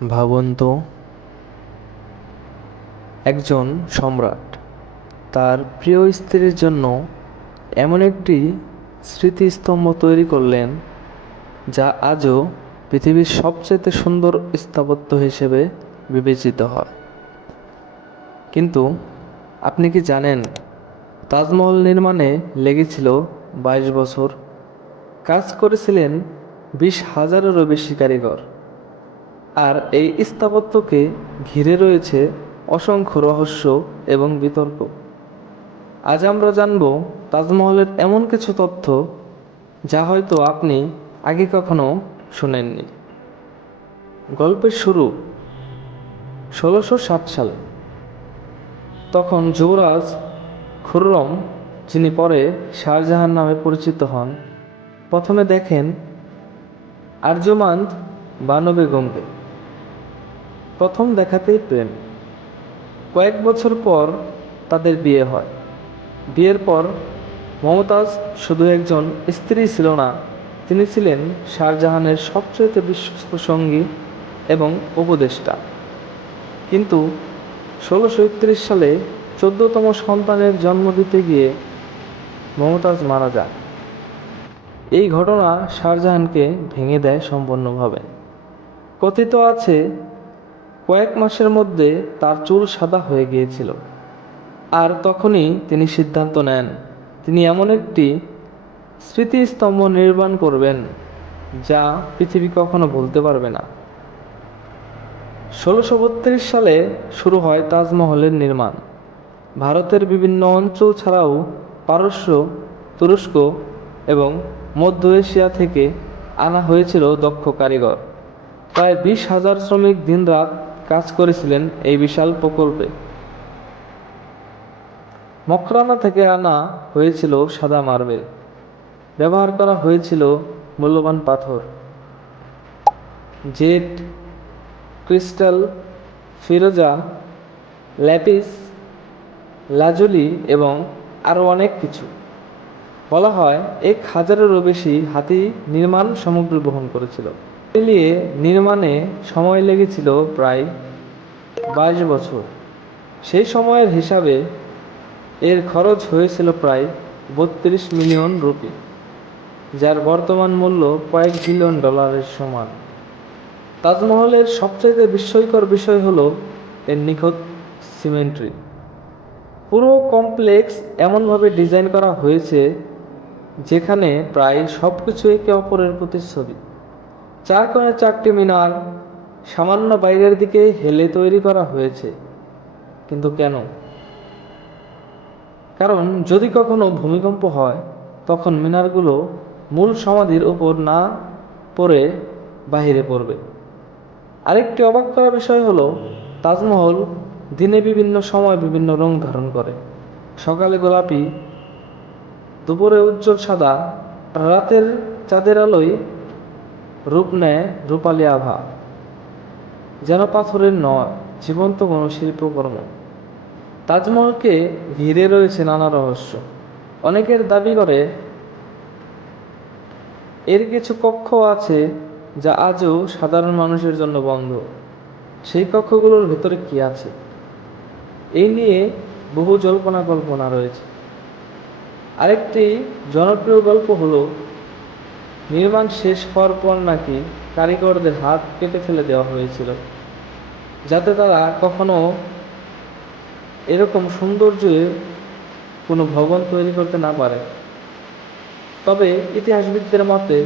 ভাবুন তো, একজন সম্রাট তার প্রিয় স্ত্রীর জন্য এমন একটি স্মৃতিস্তম্ভ তৈরি করলেন যা আজও পৃথিবীর সবচেয়ে সুন্দর স্থাপত্য হিসেবে বিবেচিত হয়। কিন্তু আপনি কি জানেন, তাজমহল নির্মাণে লেগেছিল 22 বছর। কাজ করেছিলেন 20,000-এরও বেশি কারিগর। আর এই স্থাপত্যকে ঘিরে রয়েছে অসংখ্য রহস্য এবং বিতর্ক। আজ আমরা জানব তাজমহলের এমন কিছু তথ্য যা হয়তো আপনি আগে কখনো শুনেননি। গল্পের শুরু 1607 সালে। তখন যুবরাজ খুররম, যিনি পরে শাহজাহান নামে পরিচিত হন, প্রথমে দেখেন আরজুমান্দ বানু বেগমকে। প্রথম দেখাতেই প্রেম। কয়েক বছর পর তাদের বিয়ে হয়। বিয়ের পর মমতাজ শুধু একজন স্ত্রী ছিল না, তিনি ছিলেন শাহজাহানের সবচেয়ে বিশ্বস্ত সঙ্গী এবং উপদেষ্টা। কিন্তু 1631 সালে 14তম সন্তানের জন্ম দিতে গিয়ে মমতাজ মারা যান। এই ঘটনা শাহজাহানকে ভেঙে দেয় সম্পূর্ণভাবে। কথিত আছে, কয়েক মাসের মধ্যে তার চুল সাদা হয়ে গিয়েছিল। আর তখনই তিনি সিদ্ধান্ত নেন তিনি এমন একটি স্মৃতিস্তম্ভ নির্মাণ করবেন যা পৃথিবী কখনো ভুলতে পারবে না। 1632 সালে শুরু হয় তাজমহলের নির্মাণ। ভারতের বিভিন্ন অঞ্চল ছাড়াও পারস্য, তুরস্ক এবং মধ্য এশিয়া থেকে আনা হয়েছিল দক্ষ কারিগর। প্রায় 20,000 শ্রমিক দিনরাত কাজ করেছিলেন এই বিশাল প্রকল্পে। মকরানা থেকে আনা হয়েছিল সাদা মার্বেল, ব্যবহার করা হয়েছিল মূল্যবান পাথর, জেড, ক্রিস্টাল, ফিরোজা, ল্যাপিস লাজুলি এবং আরও অনেক কিছু। বলা হয় 1,000-এরও বেশি হাতি নির্মাণ সামগ্রী বহন করেছিল। মিলিয়ে নির্মাণে সময় লেগেছিল প্রায় 22 বছর। সেই সময়ের হিসাবে এর খরচ হয়েছিল প্রায় 32 মিলিয়ন রুপি, যার বর্তমান মূল্য কয়েক বিলিয়ন ডলারের সমান। তাজমহলের সবচেয়ে বিস্ময়কর বিষয় হলো এর নিখুঁত সিমেট্রি। পুরো কমপ্লেক্স এমনভাবে ডিজাইন করা হয়েছে যেখানে প্রায় সব কিছু একে অপরের প্রতিচ্ছবি। 4 কোণে 4টি মিনার সামান্য বাইরের দিকে হেলে তৈরি করা হয়েছে। কিন্তু কেন? কারণ যদি কখনো ভূমিকম্প হয়, তখন মিনারগুলো মূল সমাধির উপর না পড়ে বাহিরে পড়বে। আরেকটি অবাক করা বিষয় হলো, তাজমহল দিনে বিভিন্ন সময় বিভিন্ন রং ধারণ করে। সকালে গোলাপি, দুপুরে উজ্জ্বল সাদা, রাতের চাঁদের আলোয় রূপ নেয় রূপালী আভা, যেন পাথরের নয়, জীবন্ত কোনো শিল্পকর্ম। তাজমহলকে ঘিরে রয়েছে নানা রহস্য। অনেকের দাবি করে এর কিছু কক্ষ আছে যা আজও সাধারণ মানুষের জন্য বন্ধ। সেই কক্ষগুলোর ভেতরে কি আছে, এই নিয়ে বহু জল্পনা কল্পনা রয়েছে। আরেকটি জনপ্রিয় গল্প হলো, নির্মাণ শেষ হওয়ার পর নাকি কারিগরদের হাত কেটে ফেলে দেওয়া হয়েছিল, যাতে তারা কখনো এরকম সৌন্দর্যে কোনো ভবন তৈরি করতে না পারে। তবে ইতিহাসবিদদের মতে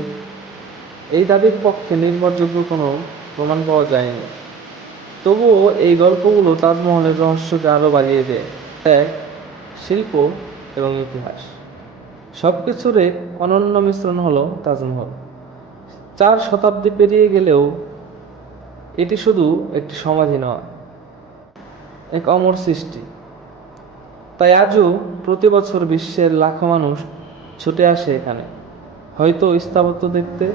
এই দাবির পক্ষে নির্ভরযোগ্য কোনো প্রমাণ পাওয়া যায়নি। তবুও এই গল্পগুলো তাজমহলের রহস্যকে আরও বাড়িয়ে দেয়। এক, শিল্প এবং ইতিহাস। সব কিছুর এক অনন্য মিশ্রণ হলো তাজমহল। 4 শতাব্দী পেরিয়ে গেলেও এটি শুধু একটি সমাধি নয়, এক অমর সৃষ্টি। তাই আজও প্রতি বছর বিশ্বের লাখো মানুষ ছুটে আসে এখানে, হয়তো স্থাপত্য দেখতে,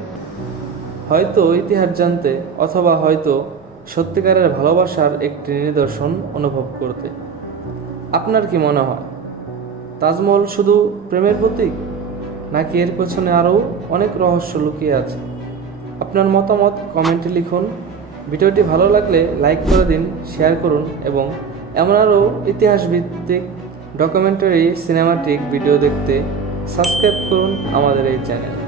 হয়তো ইতিহাস জানতে, অথবা হয়তো সত্যিকারের ভালোবাসার একটি নিদর্শন অনুভব করতে। আপনার কি মনে হয়, তাজমহল শুধু প্রেমের প্রতীক, নাকি এর পেছনে আরও অনেক রহস্য লুকিয়ে আছে? আপনার মতামত কমেন্টে লিখুন। ভিডিওটি ভালো লাগলে লাইক করে দিন, শেয়ার করুন এবং এমন আরও ইতিহাস ভিত্তিক ডকুমেন্টারি সিনেমাটিক ভিডিও দেখতে সাবস্ক্রাইব করুন আমাদের এই চ্যানেল।